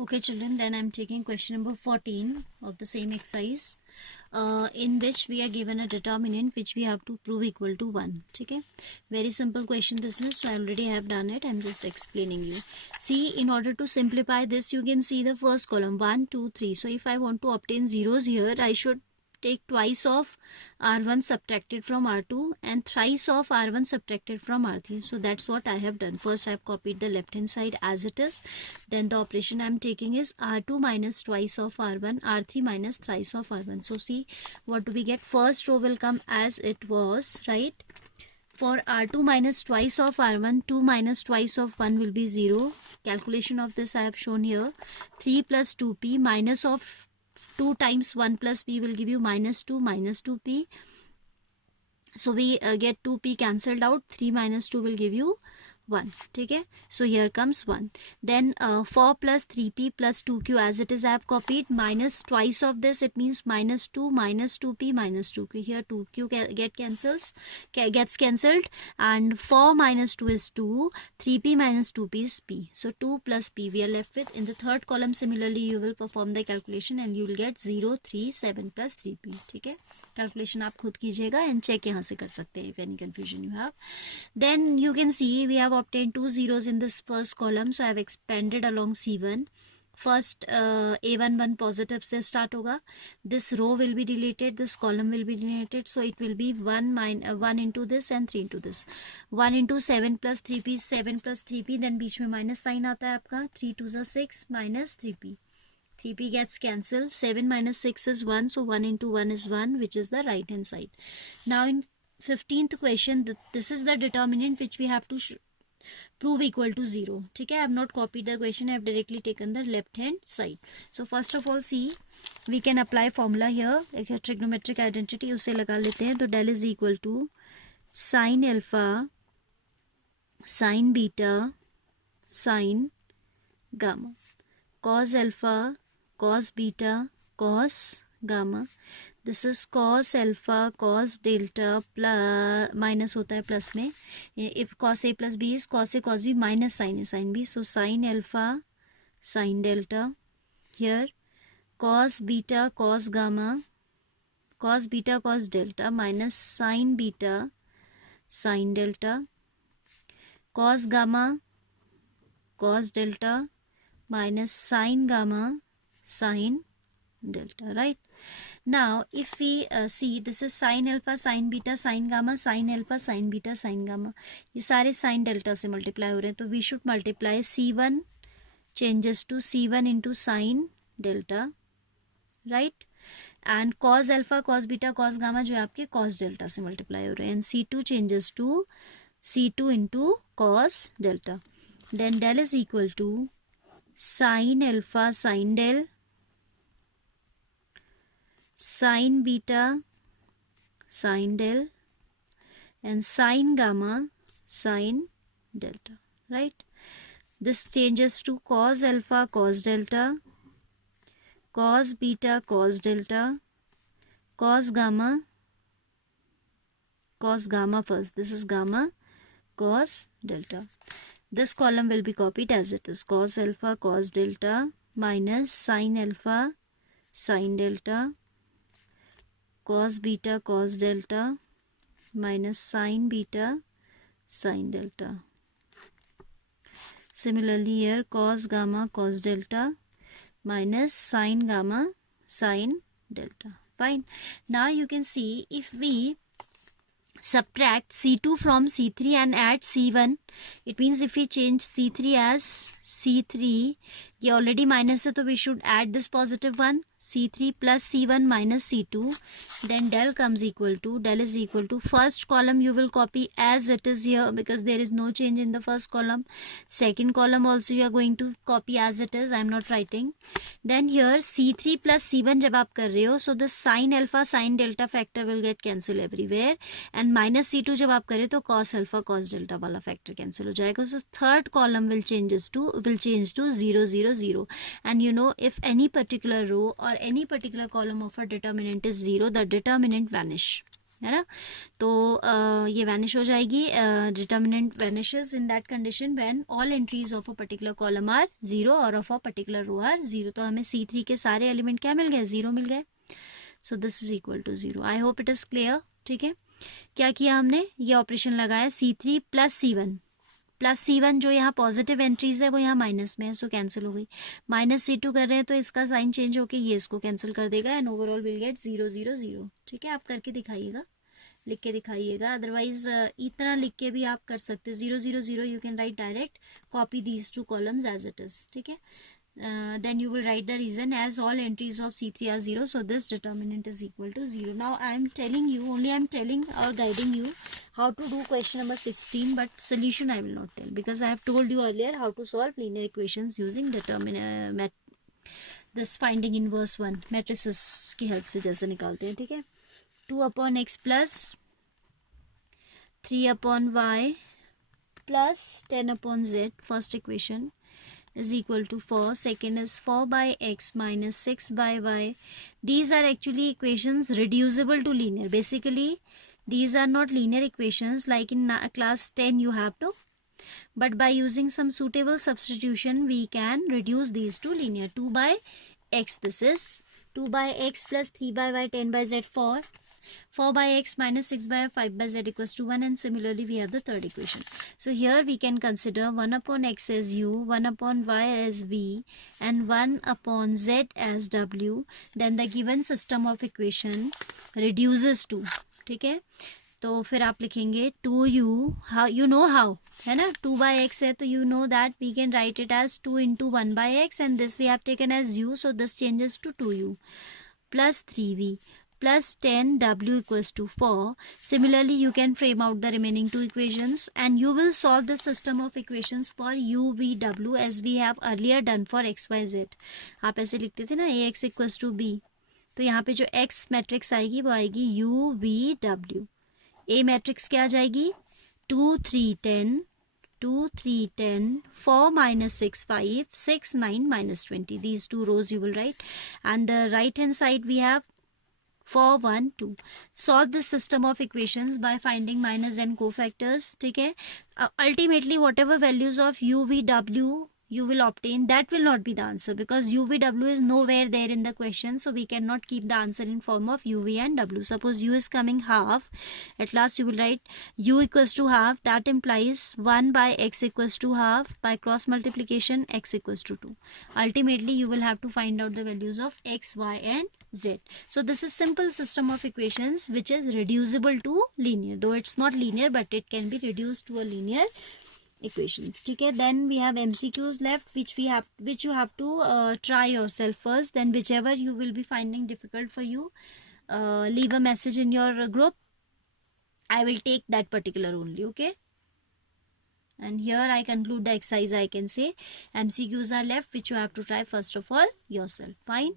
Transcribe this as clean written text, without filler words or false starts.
Okay, children, then I'm taking question number 14 of the same exercise, in which we are given a determinant which we have to prove equal to 1. Okay, very simple question this is, so I already have done it. I'm just explaining you. See, in order to simplify this, you can see the first column 1, 2, 3. So if I want to obtain zeros here, I should take twice of r1 subtracted from r2 and thrice of r1 subtracted from r3. So that's what I have done. First I have copied the left hand side as it is. Then the operation I am taking is r2 minus twice of r1, r3 minus thrice of r1. So see, what do we get? First row will come as it was, right? For r2 minus twice of r1, 2 minus twice of 1 will be 0. Calculation of this I have shown here. 3 plus 2p minus of 2 times 1 plus p will give you minus 2p. So we get 2p cancelled out. 3 minus 2 will give you 1. Okay, so here comes 1. Then 4 plus 3p plus 2q as it is I have copied. Minus twice of this, it means minus 2 minus 2p minus 2q. Here 2q gets cancelled, and 4 minus 2 is 2. 3p minus 2p is p. So 2 plus p we are left with. In the third column similarly you will perform the calculation and you will get 0, 3, 7 plus 3p. ठीक है, calculation आप खुद कीजिएगा and check यहाँ से कर सकते हैं if any confusion you have. Then you can see we have obtained 2 zeros in this first column, so I have expanded along C1. First A11 positive से start होगा. This row will be deleted, this column will be deleted, so it will be 1 into this and 3 into this. 1 into 7 plus 3p is 7 plus 3p, then बीच में minus sign आता है आपका. 3 2 is 6 minus 3p. 3p gets cancelled. 7 minus 6 is 1, so 1 into 1 is 1, which is the right hand side. Now in 15th question, this is the determinant which we have to prove equal to 0. ठीक है, I have not copied the question, I have directly taken the left hand side. So first of all see, we can apply formula here. एक trigonometric identity उसे लगा लेते हैं. तो del is equal to sin alpha sin beta sin gamma, cos alpha cos beta cos gamma. This is cos alpha cos delta plus minus होता है plus में. If cos a plus b is cos a cos b minus sin a sin b. So sin alpha sin delta. Here cos beta cos gamma cos beta cos delta minus sin beta sin delta. Cos gamma cos delta minus sin gamma sin delta, right? Now if we see, this is sin alpha sin beta sin gamma sin alpha sin beta sin gamma. ये सारे sin delta से multiply हो रहे हैं, तो we should multiply C1 changes to C1 into sin delta, right? And cos alpha cos beta cos gamma जो है आपके cos delta से multiply हो रहे हैं, and C2 changes to C2 into cos delta. Then del is equal to sin alpha sin del sin beta sin del and sin gamma sin delta, right? This changes to cos alpha cos delta cos beta cos delta cos gamma first. This is gamma cos delta. This column will be copied as it is. Cos alpha cos delta minus sin alpha sin delta cos beta cos delta minus sin beta sin delta. Similarly here cos gamma cos delta minus sin gamma sin delta. Fine. Now you can see, if we subtract C2 from C3 and add C1, it means if we change C3 as C3, ये already minus है, तो we should add this positive one. C3 plus C1 minus C2, then del comes equal to, del is equal to, first column you will copy as it is here because there is no change in the first column. Second column also you are going to copy as it is, I am not writing. Then here C3 plus C1 जब आप कर रहे हो, so the sin alpha sin delta factor will get cancel everywhere, and minus C2 जब आप करें तो cos alpha cos delta वाला factor cancel हो जाएगा. So third column will change to 0 0 0, and you know, if any particular row or any particular column of a determinant is 0, the determinant vanish. है ना. तो ये वैनिश हो जाएगी. Determinant vanishes in that condition when all entries of a particular column are 0 और of a particular row are 0. तो हमें C3 के सारे एलिमेंट क्या मिल गए, 0 मिल गए. So this is equal to 0. I hope it is clear. ठीक है, क्या किया हमने, ये ऑपरेशन लगाया C3 प्लस C1 जो यहाँ पॉजिटिव एंट्रीज है वो यहाँ माइनस में है, सो कैंसिल हो गई. -C2 कर रहे हैं तो इसका साइन चेंज होके ये इसको कैंसिल कर देगा एंड ओवरऑल विल गेट 0 0 0. ठीक है, आप करके दिखाइएगा, लिख के दिखाइएगा. अदरवाइज इतना लिख के भी आप कर सकते हो. 0 0 0 you can write direct, copy these two columns as it is. ठीक है, then you will write the reason as all entries of C3 are 0, so this determinant is equal to 0. Now I am telling you, only I am telling or guiding you how to do question number 16, but solution I will not tell because I have told you earlier how to solve linear equations using this finding inverse one matrices की help से जैसे निकालते हैं. ठीक है, 2 upon x plus 3 upon y plus 10 upon z, first equation, is equal to 4. Second is 4 by x minus 6 by y. These are actually equations reducible to linear. Basically these are not linear equations like in class 10 you have to, but by using some suitable substitution we can reduce these to linear. 2 by x, this is 2 by x plus 3 by y 10 by z 4 by x minus 6 by 5 by z equals to 1, and similarly we have the third equation. So here we can consider 1 upon x as u, 1 upon y as v, and 1 upon z as w. Then the given system of equation reduces to. ठीक है, तो फिर आप लिखेंगे 2u, how you know how, है ना, 2 by x है तो you know that we can write it as 2 into 1 by x, and this we have taken as u, so this changes to 2u plus 3v plus 10w equals to 4. Similarly you can frame out the remaining two equations and you will solve the system of equations for u, v, w as we have earlier done for x, y, z. आप ऐसे लिखते थे ना, ax equals to b, तो यहाँ पे जो x matrix आएगी वो आएगी u, v, w. a matrix क्या आ जाएगी, 2 3 10, 2 3 10, 4 minus 6 5, 6 9 minus 20. These two rows you will write, and the right hand side we have 4 1 2. Solve this system of equations by finding minus n cofactors. ठीक है, ultimately whatever values of u, v, w you will obtain, that will not be the answer because u, v, w is nowhere there in the question, so we cannot keep the answer in form of u, v and w. Suppose u is coming half, at last you will write u equals to half, that implies 1 by x equals to half, by cross multiplication x equals to 2. Ultimately you will have to find out the values of x, y and z. So this is simple system of equations which is reducible to linear, though it's not linear but it can be reduced to a linear equations. ठीक है, then we have MCQs left which you have to try yourself first, then whichever you will be finding difficult for you, leave a message in your group. I will take that particular only. Okay, and here I conclude the exercise. I can say MCQs are left which you have to try first of all yourself. Fine.